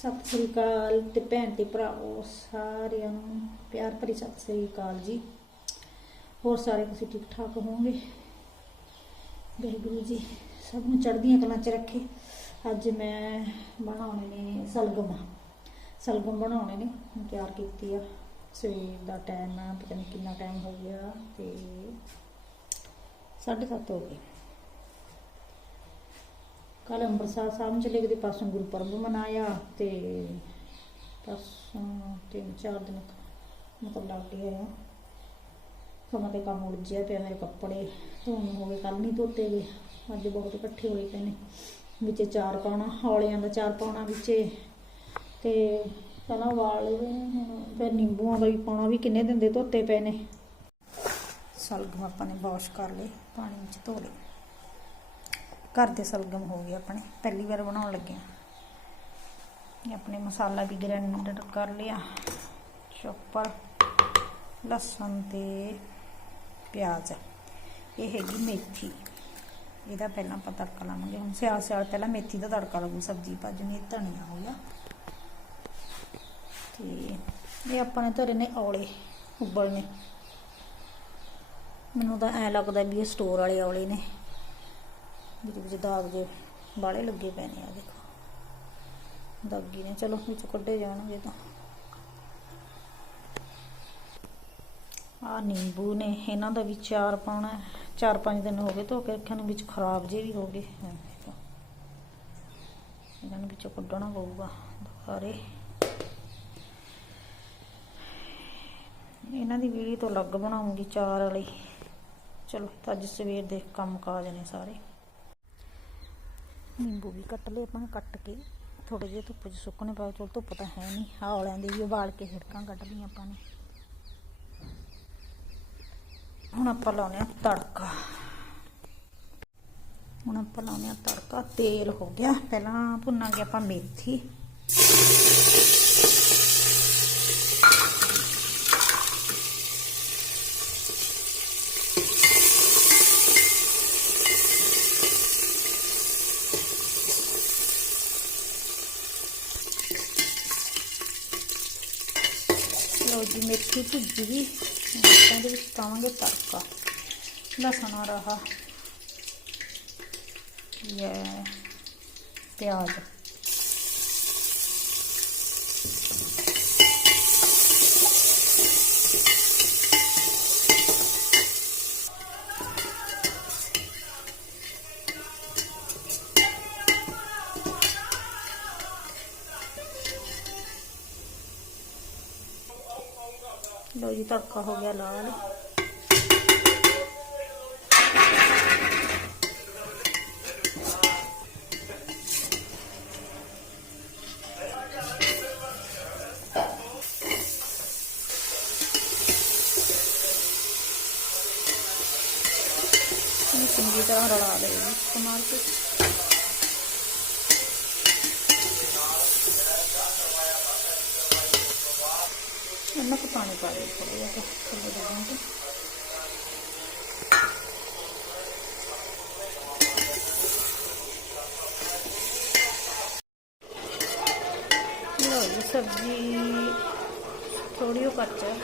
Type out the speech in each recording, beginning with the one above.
ਸਤਿ ਸ੍ਰੀ ਅਕਾਲ ਤੇ ਭੈਣ ਤੇ ਭਰਾਵੋ ਸਾਰਿਆਂ ਨੂੰ। ਪਿਆਰ ਭਰੀ ਸਤਿ ਸ੍ਰੀ ਅਕਾਲ ਜੀ। ਹੋਰ ਸਾਰੇ ਤੁਸੀਂ ਠੀਕ ਠਾਕ ਹੋਵੋਗੇ? ਵਾਹਿਗੁਰੂ ਜੀ, ਸਭ ਨੂੰ ਚੜ੍ਹਦੀਆਂ ਕਲਾਂ 'ਚ ਰੱਖੇ। ਅੱਜ ਮੈਂ ਬਣਾਉਣੇ ਨੇ ਸਲਗਮ। ਸਲਗਮ ਬਣਾਉਣੇ ਨੇ ਤਿਆਰ ਕੀਤੀ ਆ। ਸਵੇਰ ਦਾ ਟਾਈਮ ਆ, ਪਤਾ ਨਹੀਂ ਕਿੰਨਾ ਟਾਈਮ ਹੋ ਗਿਆ ਤੇ 7:30 ਹੋ ਗਏ। ਕੱਲ ਅੰਮ੍ਰਿਤਸਰ ਸਾਹਿਬ ਚਲੇ ਗਏ ਤੇ ਪਾਸੋਂ ਗੁਰਪੁਰਬ ਮਨਾਇਆ ਤੇ ਪਾਸੋਂ ਤਿੰਨ ਚਾਰ ਦਿਨ ਮਤਲਬ ਲੱਗ ਗਏ ਸਮਾਂ ਤੇ ਕੰਮ ਉਲਝਿਆ ਪਿਆ ਮੇਰੇ ਕੱਪੜੇ ਧੋਣ ਹੋ ਗਏ ਕੱਲ ਨਹੀਂ ਧੋਤੇ ਗਏ, ਅੱਜ ਬਹੁਤ ਇਕੱਠੇ ਹੋਏ ਪਏ ਨੇ। ਵਿੱਚ ਚਾਰ ਪਾਉਣਾ, ਹੌਲਿਆਂ ਦਾ ਚਾਰ ਪਾਉਣਾ ਵਿੱਚ ਤੇ ਪਹਿਲਾਂ ਵਾਲ ਫਿਰ ਨਿੰਬੂਆਂ ਦਾ ਵੀ ਪਾਉਣਾ ਵੀ ਕਿੰਨੇ ਦਿਨ ਦੇ ਧੋਤੇ ਪਏ ਨੇ। ਸਲਗਮ ਆਪਾਂ ਨੇ ਵਾਸ਼ ਕਰ ਲਏ, ਪਾਣੀ ਵਿੱਚ ਧੋ ਲਏ। ਘਰ ਦੇ ਸਲਗਮ ਹੋ ਗਏ ਆਪਣੇ, ਪਹਿਲੀ ਵਾਰ ਬਣਾਉਣ ਲੱਗੇ ਹਾਂ। ਆਪਣੇ ਮਸਾਲਾ ਵੀ ਗ੍ਰਾਈਂਡਰ ਕਰ ਲਿਆ। ਚੋਪਰ, ਲਸਣ ਤੇ ਪਿਆਜ਼। ਇਹ ਹੈਗੀ ਮੇਥੀ। ਇਹਦਾ ਪਹਿਲਾਂ ਆਪਾਂ ਤੜਕਾ ਲਾਵਾਂਗੇ। ਹੁਣ ਸਿਆਲ ਸਿਆਲ ਪਹਿਲਾਂ ਮੇਥੀ ਦਾ ਤੜਕਾ ਲੱਗੂ, ਸਬਜ਼ੀ ਭਾਜਣੀ ਧਨੀਆ ਹੋ ਗਿਆ। ਤੇ ਇਹ ਆਪਾਂ ਨੇ ਧਰੇ ਨੇ ਔਲੇ ਉਬਲਨੇ ਮੈਨੂੰ ਤਾਂ ਐ ਲੱਗਦਾ ਵੀ ਇਹ ਸਟੋਰ ਵਾਲੇ ਔਲੇ ਨੇ। ਜਿਹਦੇ ਵਿੱਚ ਦਾਗ ਜੇ ਬਾਲੇ ਲੱਗੇ ਪਏ ਨੇ ਆ ਦੇਖੋ। ਦਾਗੀ ਨੇ, ਚਲੋ ਵਿੱਚ ਕੱਢੇ ਜਾਣਗੇ ਤਾਂ। ਆ ਨਿੰਬੂ ਨੇ, ਇਹਨਾਂ ਦਾ ਵੀ ਚਾਰ ਪਾਉਣਾ ਚਾਰ ਪੰਜ ਦਿਨ ਹੋ ਗਏ ਧੋ ਕੇ ਰੱਖਿਆ ਨੂੰ, ਵਿੱਚ ਖਰਾਬ ਜੇ ਵੀ ਹੋ ਗਏ। ਇਹਨਾਂ ਨੂੰ ਵਿੱਚੋਂ ਕੱਢਣਾ ਪਊਗਾ ਦੁਬਾਰੇ। ਇਹਨਾਂ ਦੀ ਵੀਡੀਓ ਤੋਂ ਅਲੱਗ ਬਣਾਉਂਗੀ ਚਾਰ ਵਾਲੀ। ਚਲੋ ਤਾਂ ਅੱਜ ਸਵੇਰ ਦੇ ਕੰਮ ਕਾਜ ਨੇ ਸਾਰੇ। ਨਿੰਬੂ ਵੀ ਕੱਟ ਲਏ ਆਪਾਂ ਕੱਟ ਕੇ। ਥੋੜੇ ਜਿਹੇ ਧੁੱਪ 'ਚ ਸੁੱਕਣੇ ਪਾ ਚਲ ਧੁੱਪ ਤਾਂ ਹੈ ਨਹੀਂ ਹੌਲਿਆਂ ਦੇ ਵੀ ਉਬਾਲ ਕੇ ਛਿੜਕਾਂ ਕੱਢ ਲਈਆਂ ਆਪਾਂ ਨੇ। ਹੁਣ ਆਪਾਂ ਲਾਉਨੇ ਆ ਤੜਕਾ। ਹੁਣ ਆਪਾਂ ਲਾਉਨੇ ਆ ਤੜਕਾ। ਤੇਲ ਹੋ ਗਿਆ। ਪਹਿਲਾਂ ਭੁੰਨਾਂਗੇ ਆਪਾਂ ਮੇਥੀ। ਲਓ ਜੀ, ਮੇਥੀ ਭੁੱਜ ਗਈ ਹੁਣ ਇਹਦੇ ਵਿੱਚ ਪਾਵਾਂਗੇ ਤੜਕਾ। ਲਸਣ ਆ ਰਹਾ। ਇਹ ਪਿਆਜ਼। ਲਓ ਜੀ ਤੜਕਾ ਹੋ ਗਿਆ ਲਾਲ। ਚੰਗੀ ਤਰ੍ਹਾਂ ਰਲਾ ਦੇ ਇਸਤੇਮਾਲ ਪਾਣੀ ਪਾ ਦੇ ਥੋੜਾ ਜਿਹਾ ਤੇ ਥੋੜਾ ਜਿਹਾ ਲਓ ਜੀ ਸਬਜ਼ੀ ਥੋੜੀ ਉਹ ਕੱਚ ਹੈ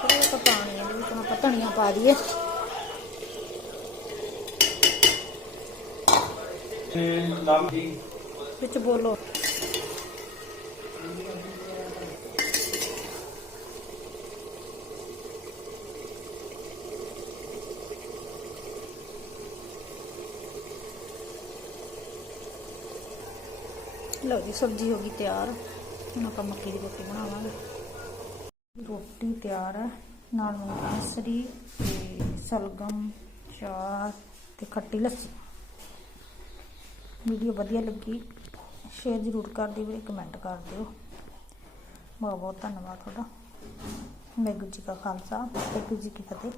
ਥੋੜਾ ਜਿਹਾ ਆਪਾਂ ਧਨੀਆ ਪਾ ਦਈਏ। ਨਾਮ ਜੀ। ਵਿੱਚ ਬੋਲੋ। ਲਓ ਜੀ, ਸਬਜ਼ੀ ਹੋ ਗਈ ਤਿਆਰ। ਹੁਣ ਆਪਾਂ ਮੱਕੀ ਦੀ ਰੋਟੀ ਬਣਾਵਾਂਗੇ। ਰੋਟੀ ਤਿਆਰ ਹੈ। ਨਾਲ ਮੂੰਗਫਲੀ ਤੇ ਸਲਗਮ, ਚਾਰ ਤੇ ਖੱਟੀ ਲੱਸੀ। ਵੀਡੀਓ ਵਧੀਆ ਲੱਗੀ ਸ਼ੇਅਰ ਜ਼ਰੂਰ ਕਰ ਦਿਓ ਕਮੈਂਟ ਕਰ ਦਿਓ। ਬਹੁਤ ਬਹੁਤ ਧੰਨਵਾਦ ਤੁਹਾਡਾ। ਵਾਹਿਗੁਰੂ ਜੀ ਕਾ ਖਾਲਸਾ, ਵਾਹਿਗੁਰੂ ਜੀ ਕੀ ਫਤਿਹ।